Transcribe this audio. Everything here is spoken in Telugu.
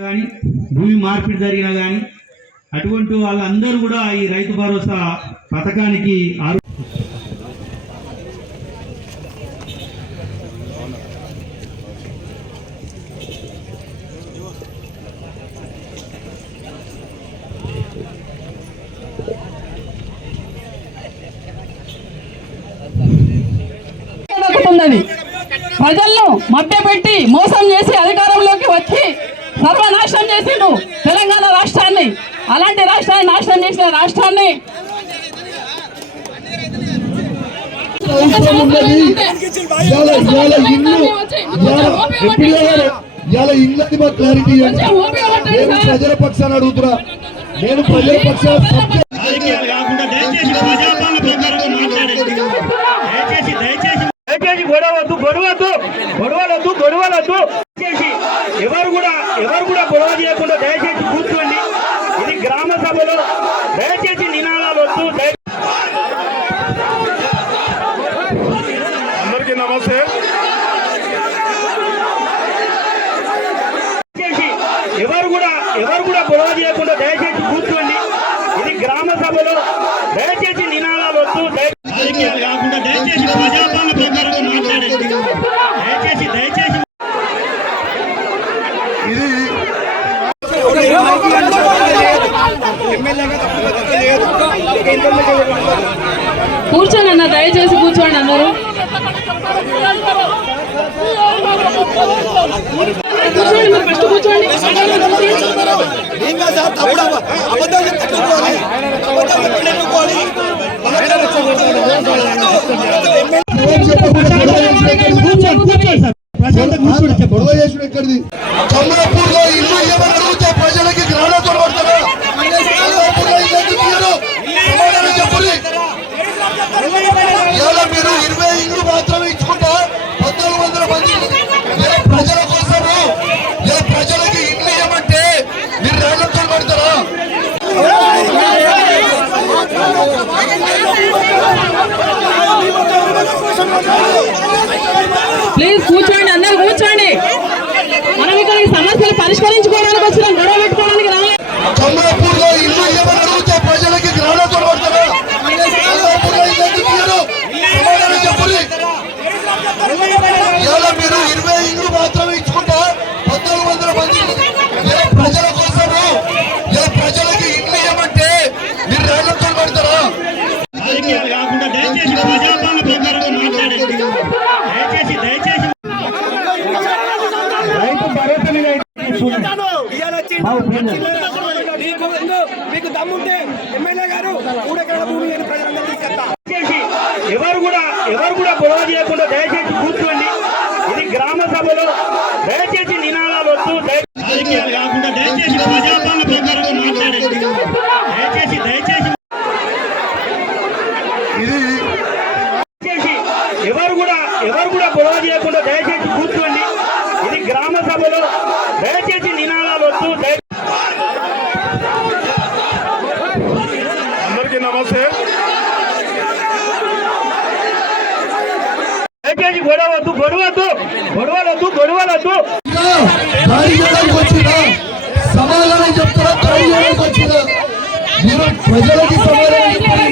కానీ భూమి మార్పిడి జరిగినా కానీ అటువంటి వాళ్ళందరూ కూడా ఈ రైతు భరోసా పథకానికి ప్రజలను మభ్యపెట్టి మోసం చేసి అధికారంలోకి వచ్చి సర్వనాశనం చేసిండు తెలంగాణ రాష్ట్రాన్ని. అలాంటి రాష్ట్రాన్ని నాశనం చేసిన రాష్ట్రాన్ని ప్రజల పక్షాన్ని అడుగుతున్నా. నేను ప్రజల పక్షాన్ని గొడవద్దు గొడవలొద్దు ఎవరు కూడా గొడవ చేయకుండా దయచేసి కూర్చోండి. ఇది గ్రామ సభలో దయచేసి నినాదాలు వద్దు. అందరికీ నమస్తే. ఎవరు కూడా గొడవ చేయకుండా దయచేసి కూర్చోండి. ఇది గ్రామ సభలో దయచేసి నినాదాలు వద్దు. కాకుండా దయచేసి ప్రజాపాలన ప్రకారంగా మాట్లాడండి. దయచేసి కూర్చోండి అన్న, దయచేసి కూర్చోండి అందరూ. ఫస్ట్ కూర్చోండి. గొడవ చేసుడు ఎక్కడిది? కమలాపూర్లో ఇల్లు ఏమని అడిగితే ప్రజలకి గ్రామాలతో పడతారా? ఇలా మీరు 20 ఇల్లు మాత్రమే ఇచ్చుకుంటా 1400 మంది ప్రజల కోసము ప్రజలకి ఇల్లు ఏమంటే మీరు రాళ్లతో పడతారా? ప్లీజ్ కూర్చోండి, అందరూ కూర్చోండి. మనం ఇక్కడ ఈ సమస్యలు పరిష్కరించుకోవడానికి వచ్చిన గొడవ పెట్టుకోవడానికి రాలేదు. కమలాపూర్లో ఇల్లు ఏమని అడిగితే ప్రజలకి గ్రామాలతో పడతారా? ఇలా మీరు 20 ఇల్లు మాత్రమే ఇచ్చుకుంటా 1400 మంది ప్రజల కోసము ప్రజలకి ఇల్లు ఏమంటే మీరు రాళ్లతో పడతారా? కాకుండా దయచేసి ప్రజాపాలన ప్రకారంగా మాట్లాడండి. దయచేసి రైతు భరోసా మీకు దమ్ముంటే ఎమ్మెల్యే గారు ఊరెకరాల భూమి అని ప్రజలందరూ తీసుకెళ్తా. ఎవరు కూడా గొడవ చేయకుండా దయచేసి కూర్చోండి. ఇది గ్రామ సభలో దయచేసి నినాదాలు వద్దు. కాకుండా దయచేసి ప్రజాపాలన ప్రకారంగా మాట్లాడండి. దయచేసి ఎవరు కూడా గొడవ చేయకుండా దయచేసి కూర్చోండి. ఇది గ్రామ సభలో దయచేసి నినాదాలు వద్దు. అందరికీ నమస్తే. దయచేసి గొడవలొద్దు సమాధానం చెప్తారా? దాడి చేయడానికి వచ్చిందా? మీరు ప్రజలకి సమాధానం చెప్పాలి.